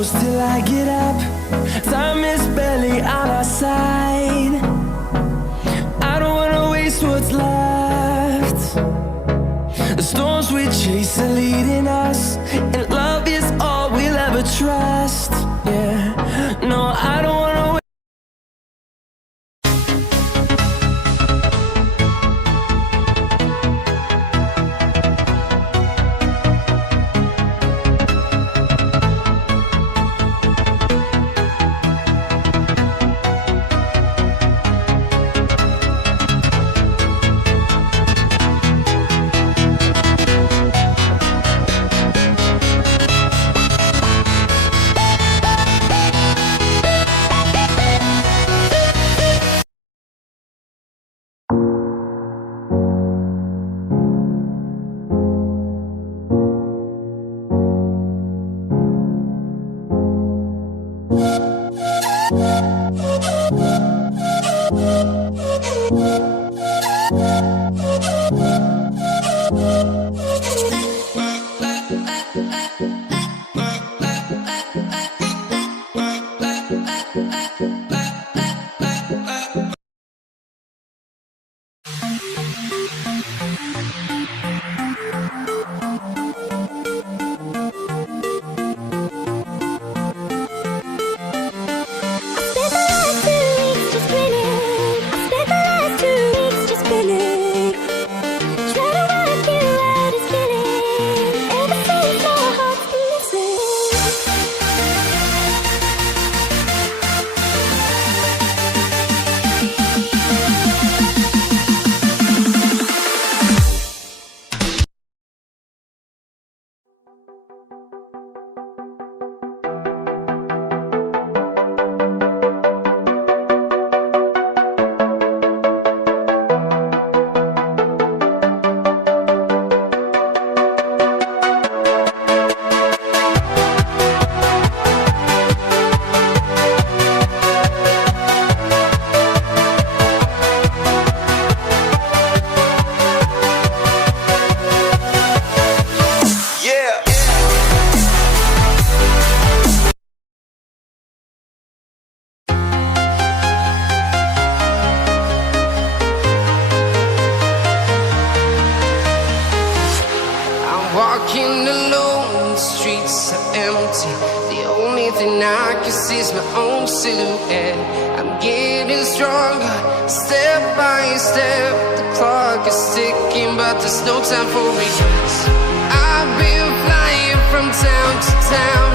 close till I get up. Time is barely on our side. I don't wanna waste what's left. The storms we chase are leading us, and love is all we'll ever trust. Yeah, no, I don't wanna walking alone, the streets are empty. The only thing I can see is my own silhouette. I'm getting stronger, step by step. The clock is ticking, but there's no time for regrets. I've been flying from town to town.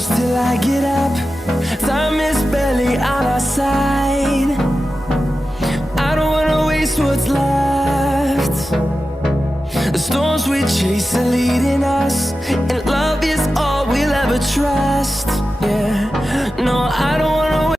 goes till I get up. Time is barely on our side. I don't wanna waste what's left. The storms we chase are leading us, and love is all we'll ever trust. Yeah, no, I don't wanna wait.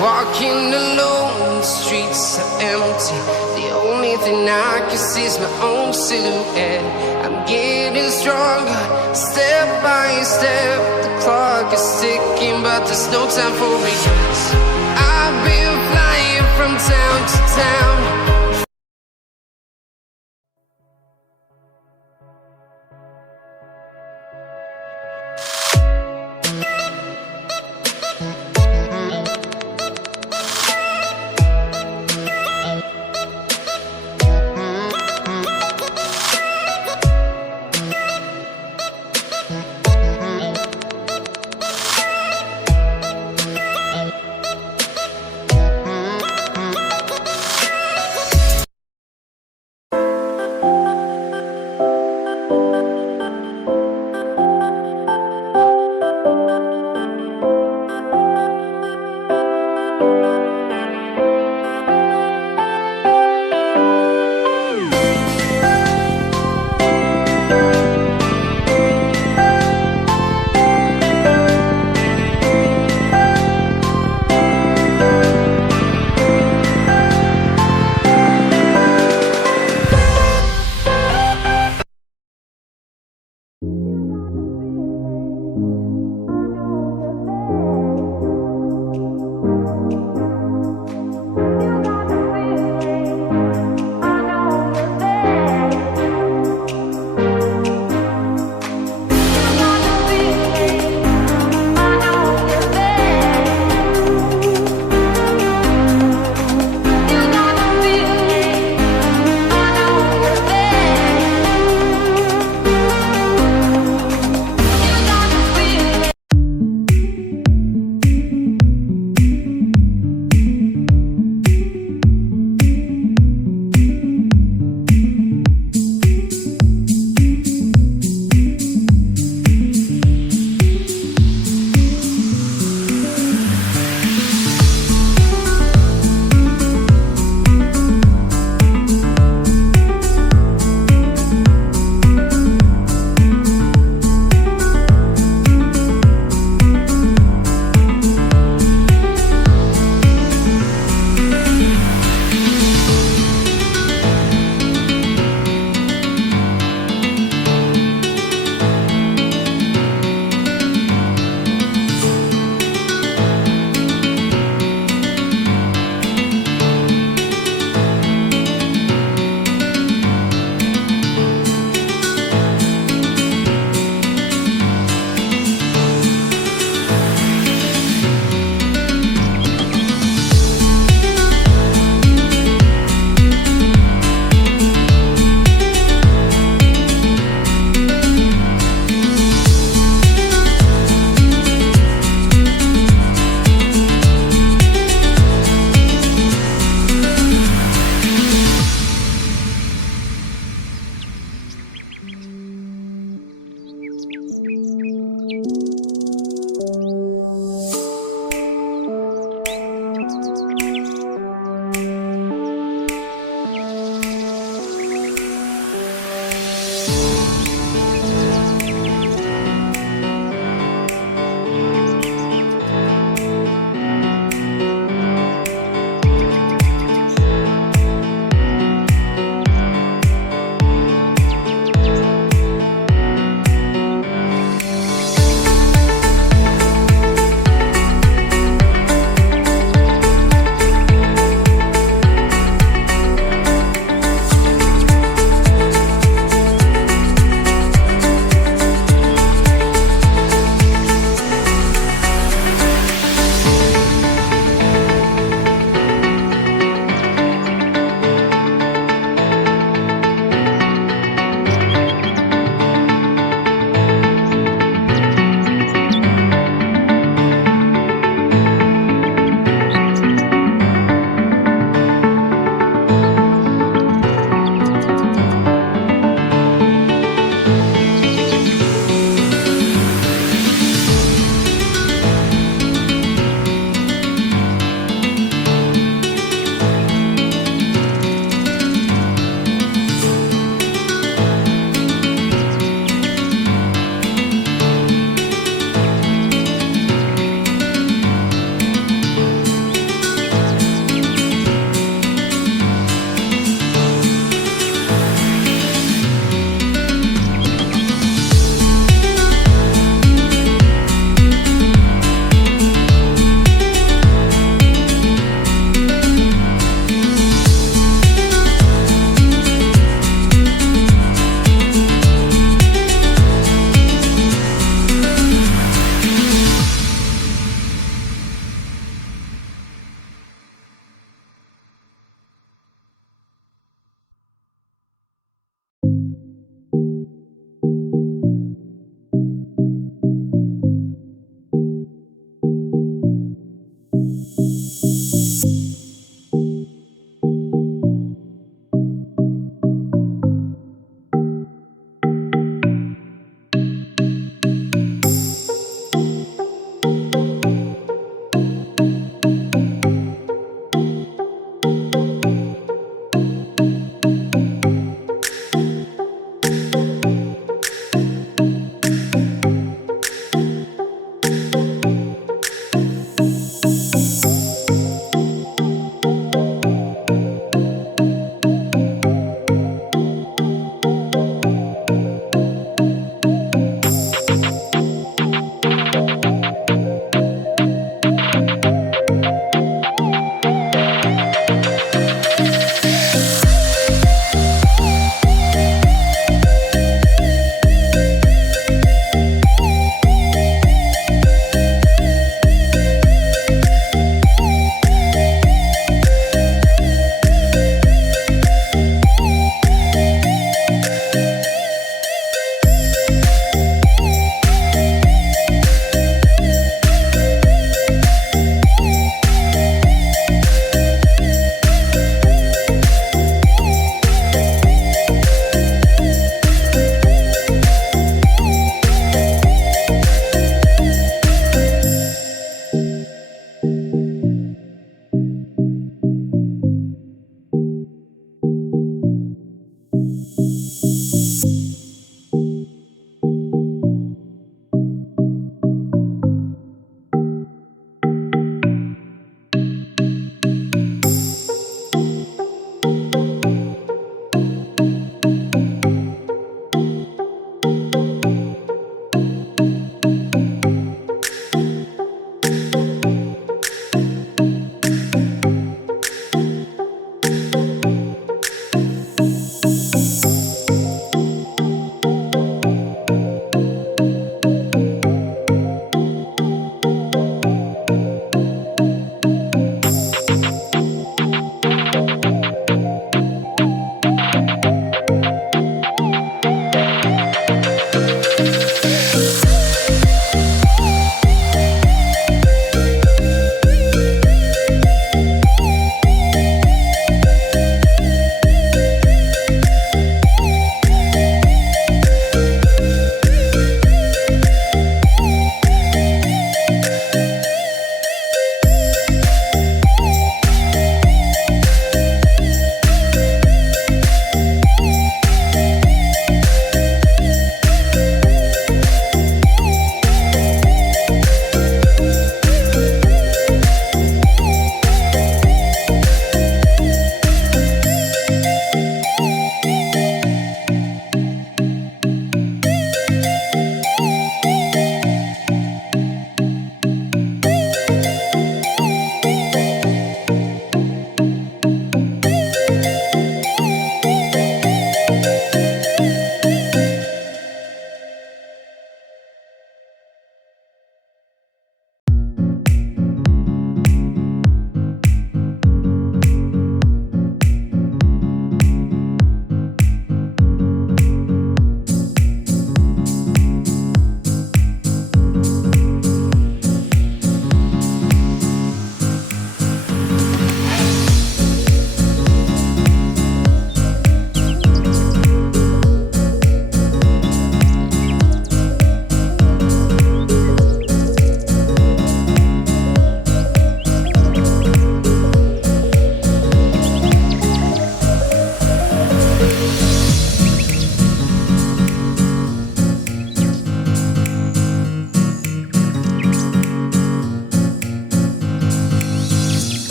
Walking alone, the streets are empty. The only thing I can see is my own silhouette. I'm getting stronger, step by step. The clock is ticking, but there's no time for regrets. I've been flying from town to town.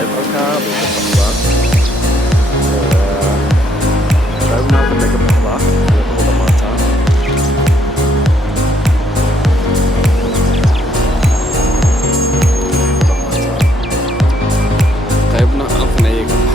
tayo pagka-bukas. Tayo na ako may kapakla. Tayo ako kamata. Tayo na ako na ikapakla.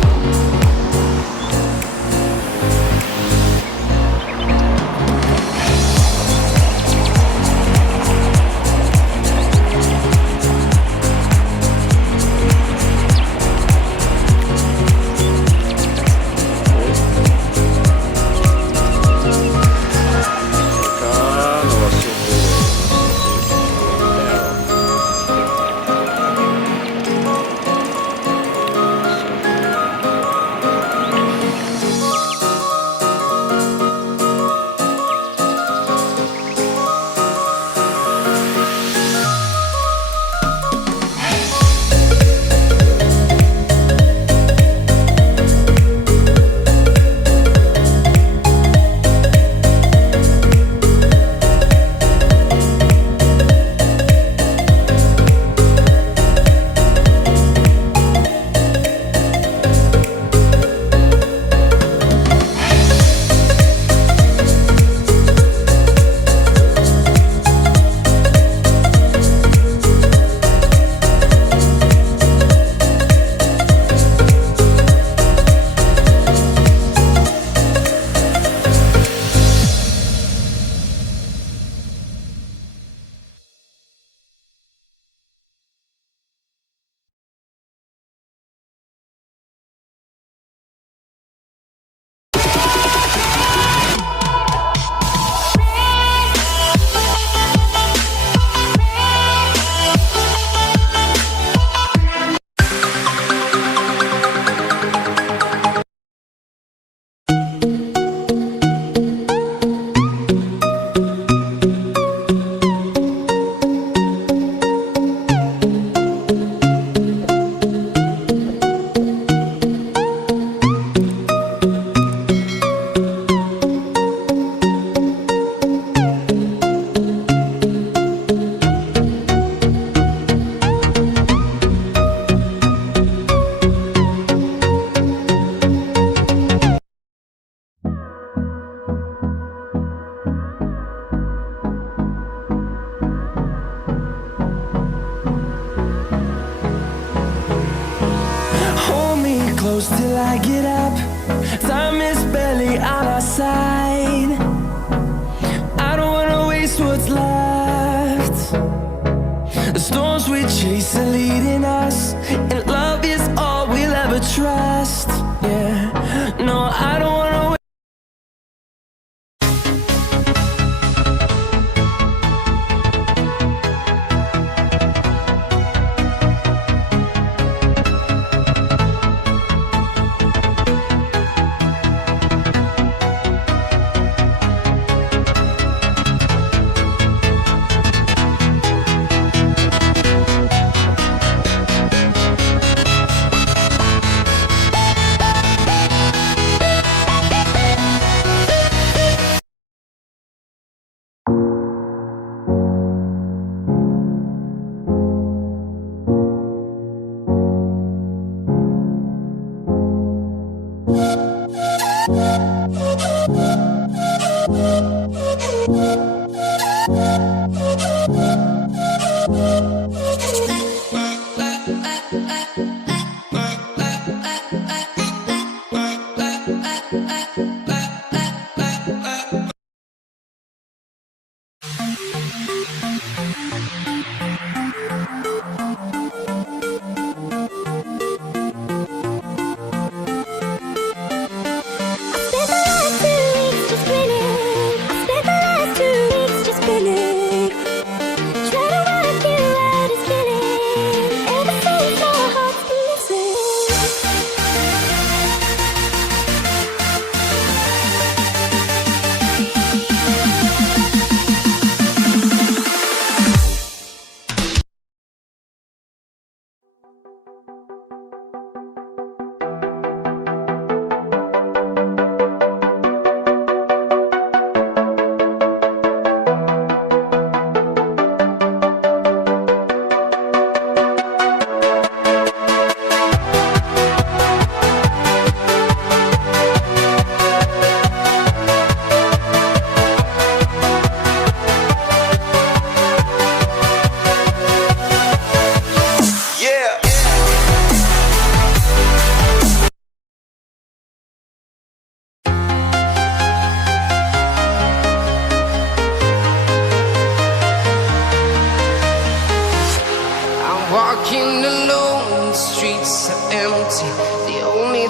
Close till I get up. Time is barely on our side. I don't wanna waste what's left. The storms we chase are leading us, and love is all we'll ever trust. Yeah, no, I don't wanna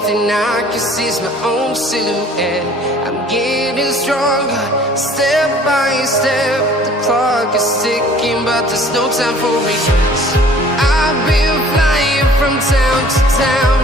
thing I can see is my own silhouette. I'm getting stronger, step by step. The clock is ticking, but there's no time for regrets. I've been flying from town to town.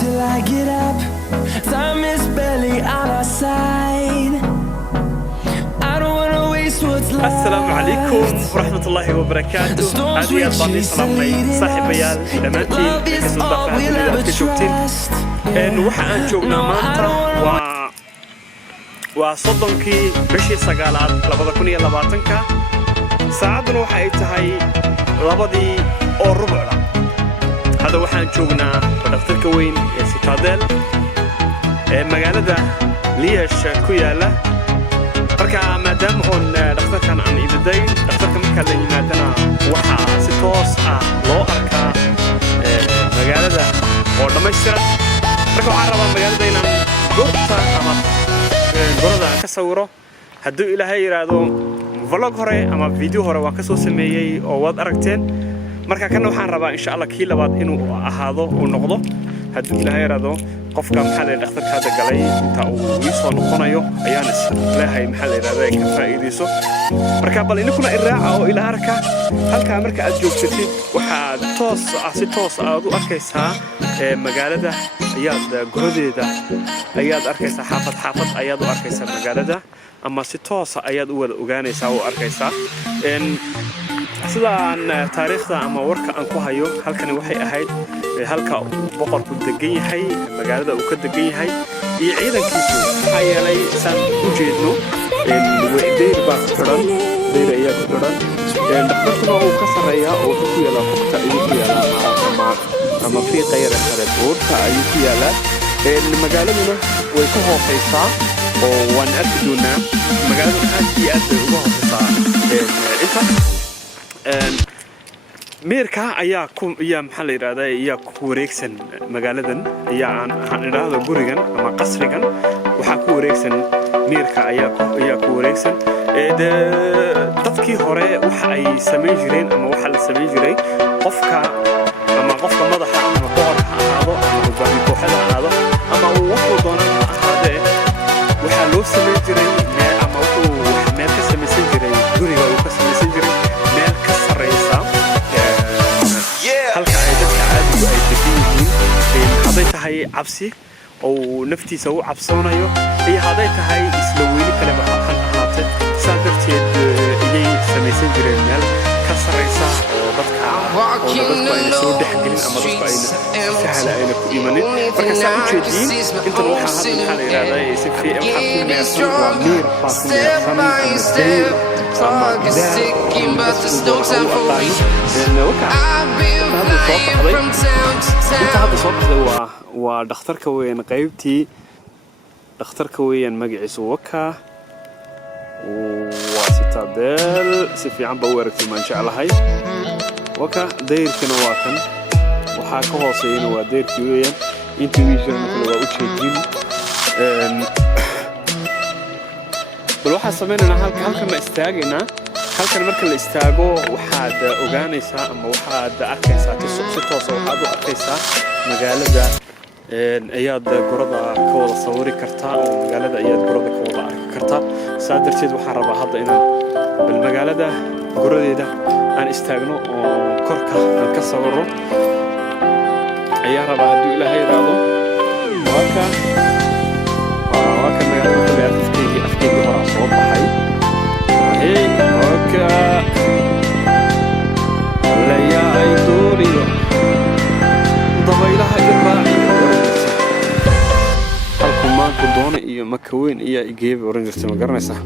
till I get up. Time is barely on our side. I don't wanna waste what's left. السلام عليكم ورحمة الله وبركاته. هذه الباني سلامي صاحب بيال دمانتين كسو دقاء اللي كشوفتين إنه وحان جونا مانتا وصدنكي بشي سقالات لبدا كونية لباتنكا ساعدنا وحاي تهي لبدي أو ربع. هذا وحان جونا ودفترك وين يا سيتادل magaalada Liege ku yaala marka maadaama oo dhakhtarkan aan iibiday dhakhtarka marka la yimaadana waxa si toos ah loo arkaa magaalada oo dhameystiran marka waxaan rabaa magaalada inaan goobta ama gorada ka sawiro haddii Ilaahay yiraahdo vlog hore ama video hore waan ka soo sameeyay oo waad aragteen marka kana waxaan rabaa insha Allah kii labaad inuu ahaado oo noqdo haddii Ilaahay yiraahdo qofka maxaa la dhakhtarka hada galay inta uu wiisoo noqonayo ayaan islaahay maxaa la yiraahdaa ka faa'iideyso marka bal inkuna iraaca oo ila arka halka marka aad joogtid waxa si toos aad u arkaysaa magaalada ayaad gorodeeda ayaad arkaysaa xaafad ayaad u arkaysaa magaalada ama si toos ayaad u wada ogaanaysaa oo arkaysaa sidaan taariikhda ama warka aan ku hayo halkani waxay ahayd halka boqorku degan yahay magaalada uu ka degan yahay iyo ciidankiisu waxaa yeelay san u jeedno deer baa ku xiran deer ayaa ku xiran dhakhtarkuna uu ka sarreeyaa oo ku yaala xogta ayuu ku yaalaa ama fiiqa yar kale buurta ayuu ku yaalaa magaaladuna way ka hooseysaa oo waan arki doonaa magaalada aad iyo aad bay uga hooseysaa inta meerka ayaa maxaa la yiraahdaa ayaa ku wareegsan magaaladan ayaa aan idhaahdo gurigan ama qasrigan waxa ku wareegsan meerka ayaa ku wareegsan dadkii hore waxa ay sameyn jireen ama waxa la sameyn jiray qofka ama qofka madaxa ama boqorka ha ahaado ama hogaami kooxda ha ahaado ama uu wuxuu doonaan ha ahaadee waxaa loo samayn jiray ama wuxuu meel ka samaysan jiray guriga uu ka samaysan jiray meel ka sarraysa halka ay dadka caadigu ay degan yihiin hadday tahay cabsi oo naftiisa u cabsoonayo iyo hadday tahay isla weyni kaleba ha ahaatee saa darteed iyay samaysan jireen meel ka sarraysa oo dadka ayna soo dhexgelin ama dadku ayna sahla ayna ku imanin marka saa u jeediin intan waxaa hadda maxaa la yidhahdaa si fiican waxaa ku meersan waa miir baa ku meersan ama dayr ama gidaar oo dadku doona u aqaanin inta hadda soo baxday waa dhakhtarka weyn qaybtii dhakhtarka weeyaan magaciisu wakaa waa sitaadeel si fiican baa u aragtay maan jeclahay waka dayrkana waa kan waxaa ka hooseeyana waa dayrkii weeyaan intii wiishana kale waa u jeedin bal waxaa samaynaynaa halkan la istaagaynaa halkan marka la istaago waxaad ogaanaysaa ama waxaad arkaysaa si toosa waxaad u arkaysaa magaalada ayaad gorada ka wada sawiri kartaa oo magaalada ayaad gorada ka wada arki kartaa saa darteed waxaan rabaa hadda inaan bal magaalada goradeeda aan istaagno oo korka aan ka sawiro ayaa rabaa hadduu ilaahay yidhaahdo waa kan magaalada kale afkeygii horaa soo baxay waka layaay duuriyo dabaylaha iraaciyo halku maanku doona iyo maka weyn iyaa igeeba oran jirtay ma garanaysaa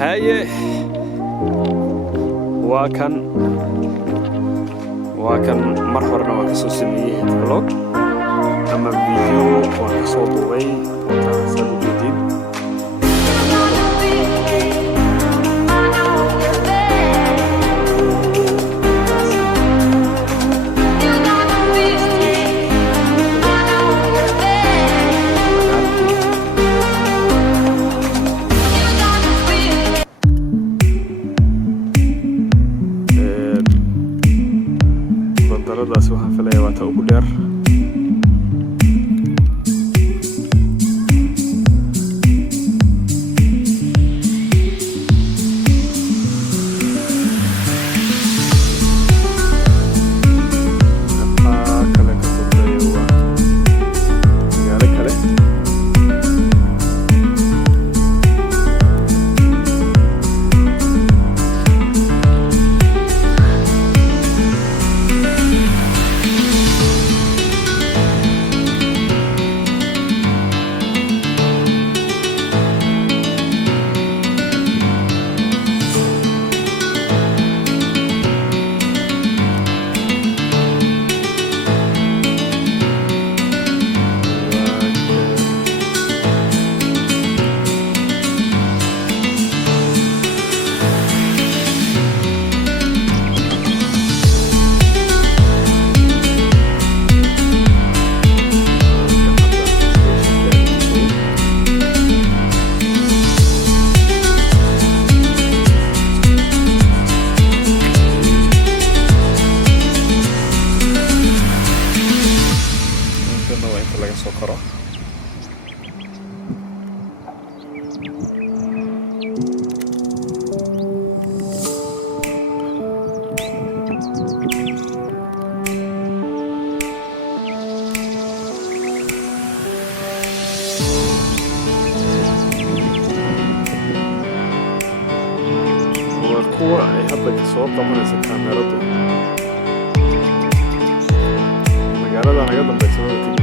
haye waa kan mar horena waan ka soo sameeyey vlog ama video waan ka soo duubay wataasad ujeedin waxaan filayaa waa ta ugu dheer kuwa ay hadda ka soo qabanaysa kaameradu magaalada naga dambaysa wada tegi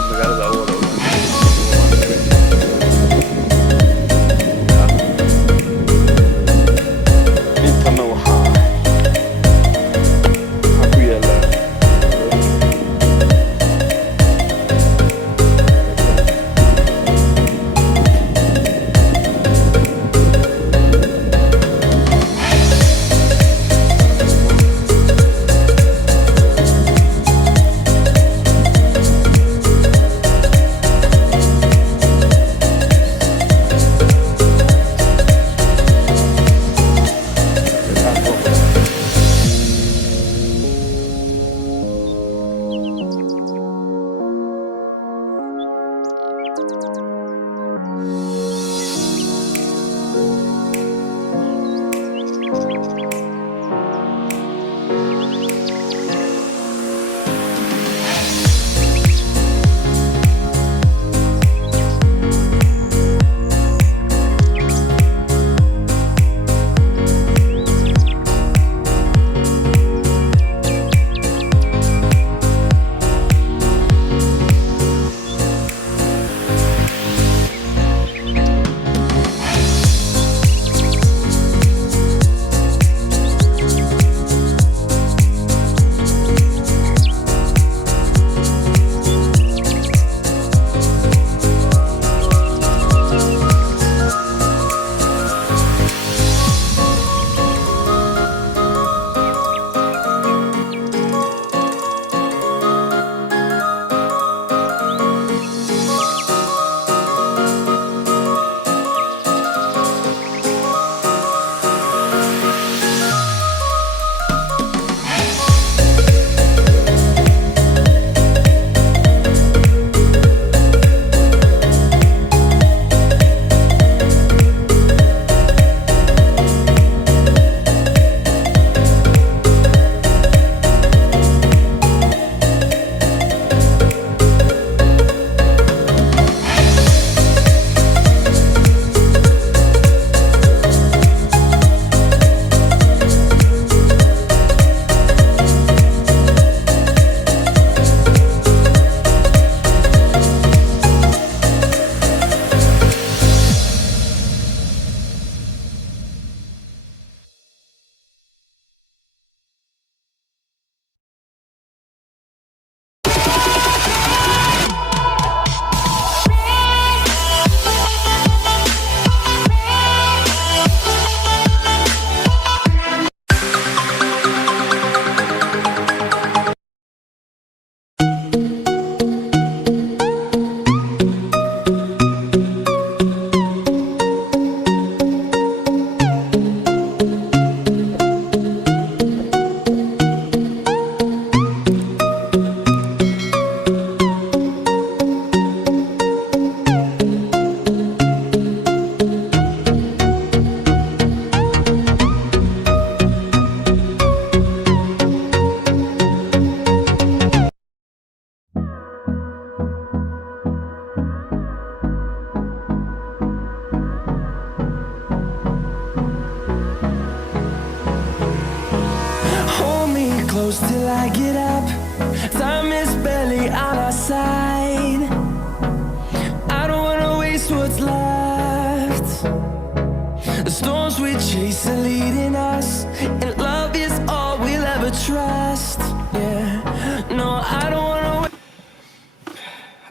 aad magaalada u wada intana waxaa ku yaala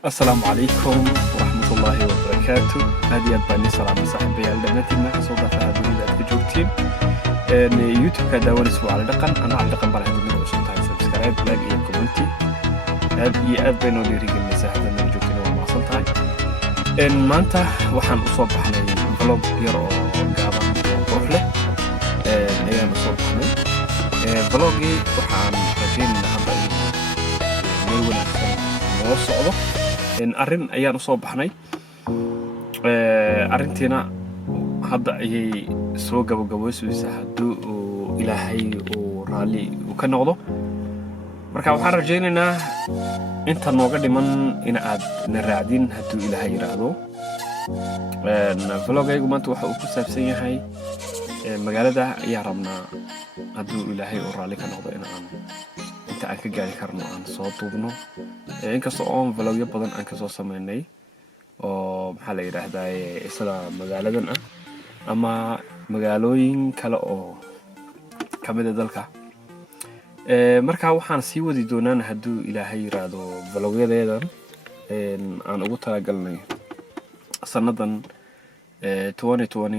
السلام عليكم ورحمة الله وبركاته. هذه أباني سلام صاحبي علمتي ما كصودا فهذا إذا تجوتين يوتيوب كذا ونسوا على دقن أنا على دقن برا هذا الفيديو سبتاعي سبسكرايب لاقي كومنتي هذه أبانو لي رجل مساحة من جوتين وما صلتاي إن ما أنت وحن أصاب حنا فلوج يرو قابا روح له أيام أصاب حنا فلوجي وحن كاتين هذا ميونا موصله إن أرن أيام أصاب حنا أرنتينا هذا أي سوق وجوز وسهدو إلهي ورالي وكان نقضه مركب حرر جينا أنت نوقد من إن عاد نرادين هدو إلهي رادو فلو جاي قمت وحقوق سبسية هاي مقالة يا ربنا هدو إلهي ورالي كان نقضه إن عام inta aan ka gaari karno aan soo duubno inkastoo oon vlogyo badan aan kasoo sameynay oo maxaa la yiraahdaa isla magaaladan ah ama magaalooyin kale oo kamid ah dalka marka waxaan sii wadi doonaa hadduu Ilaahay yiraahdo vlogyadeedan aan ugu talagalnay sanadan 2020